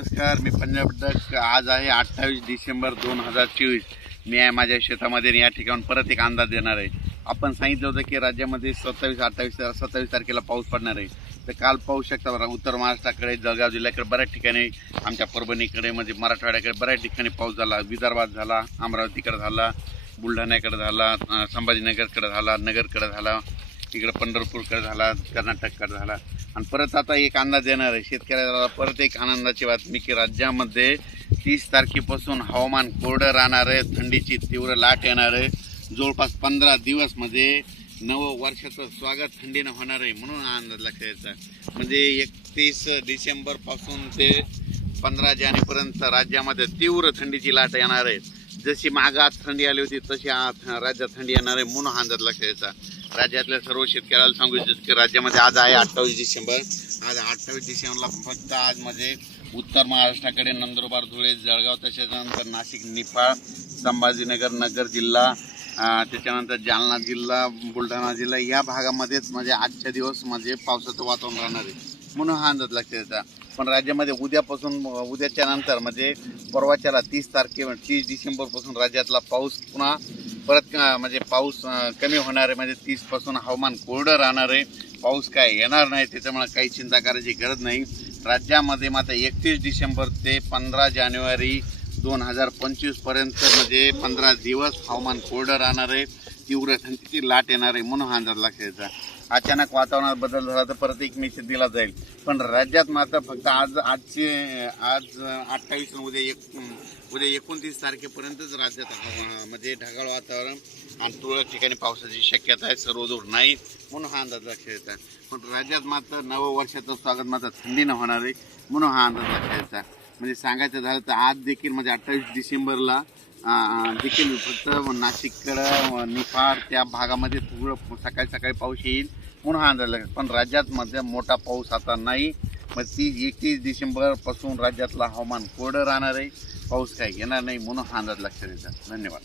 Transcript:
नमस्कार मी पंजाब डक आज आहे अठ्ठावीस डिसेंबर दोन हजार चोवीस. मी आहे माझ्या शेतामध्ये या ठिकाणी परत एक अंदाज देणार आहे. आपण सांगितलं होतं की राज्यामध्ये सत्तावीस अठ्ठावीस सत्तावीस तारखेला पाऊस पडणार आहे. तर काल पाहू शकता बघा उत्तर महाराष्ट्राकडे जळगाव जिल्ह्याकडे बऱ्याच ठिकाणी आमच्या परभणीकडे म्हणजे मराठवाड्याकडे बऱ्याच ठिकाणी पाऊस झाला. विदर्भात झाला अमरावतीकडे झाला बुलढाण्याकडे झाला संभाजीनगरकडे झाला नगरकडे झाला. तिकडं पंढरपूरकडे झाला कर्नाटककडे झाला. आणि परत आता एक अंदाज येणार आहे. शेतकऱ्याला परत एक आनंदाची बातमी की राज्यामध्ये तीस तारखेपासून हवामान कोरडं राहणार आहे थंडीची तीव्र लाट येणार आहे. जवळपास पंधरा दिवसमध्ये नव वर्षाचं स्वागत थंडीनं होणार आहे म्हणून हा अंदाज लक्षात यायचा म्हणजे एकतीस डिसेंबरपासून ते पंधरा जानेपर्यंत राज्यामध्ये तीव्र थंडीची लाट येणार आहे. जशी मागात थंडी आली होती तशी आज राज्यात थंडी येणार आहे म्हणून अंदाज लक्षात यायचा राज्यातल्या सर्व शेतकऱ्याला सांगू इच्छितो की राज्यामध्ये आज आहे अठ्ठावीस डिसेंबर. आज अठ्ठावीस डिसेंबरला फक्त आज म्हणजे उत्तर महाराष्ट्राकडे नंदुरबार धुळे जळगाव त्याच्यानंतर नाशिक निफाड संभाजीनगर नगर जिल्हा त्याच्यानंतर जालना जिल्हा बुलढाणा जिल्हा या भागामध्येच म्हणजे आजच्या दिवस म्हणजे पावसाचं वातावरण राहणार आहे. म्हणून हा अंदाज लक्षात यायचा पण राज्यामध्ये उद्यापासून उद्याच्या नंतर म्हणजे परवाच्याला तीस तारखे तीस डिसेंबरपासून राज्यातला पाऊस पुन्हा परत म्हणजे पाऊस कमी होणार आहे म्हणजे तीसपासून हवामान कोरडं राहणार आहे. पाऊस काय येणार नाही त्याच्यामुळे काही चिंता करायची गरज नाही. राज्यामध्ये मात्र एकतीस डिसेंबर ते पंधरा जानेवारी दोन हजार पंचवीसपर्यंत म्हणजे पंधरा दिवस हवामान कोरडं राहणार आहे. तीव्र थंडीची लाट येणार आहे म्हणून हा अंदाज लक्षात अचानक वातावरणात बदल झाला तर परत एक मेसेज दिला जाईल. पण राज्यात मात्र फक्त आज आजचे आज अठ्ठावीस उद्या एक उद्या एकोणतीस तारखेपर्यंतच राज्यात म्हणजे ढगाळ वातावरण आणि तुरळक ठिकाणी पावसाची शक्यता आहे. सर्वजोड नाही म्हणून हा अंदाज लक्षात येतात पण राज्यात मात्र नववर्षाचं स्वागत मात्र थंडीनं होणार आहे म्हणून हा अंदाज लक्षात यायचा म्हणजे सांगायचं झालं तर आज देखील म्हणजे अठ्ठावीस डिसेंबरला देखील फक्त नाशिककडं निफाड त्या भागामध्ये थोडं सकाळी सकाळी पाऊस येईल. म्हणून हा अंदाज लागेल. पण राज्यात मध्ये मोठा पाऊस आता नाही. मग ती एकतीस डिसेंबरपासून राज्यातलं राज्यातला हवामान कोरडं राहणार आहे. पाऊस काही येणार नाही म्हणून हा अंदाज लक्षात येतात धन्यवाद.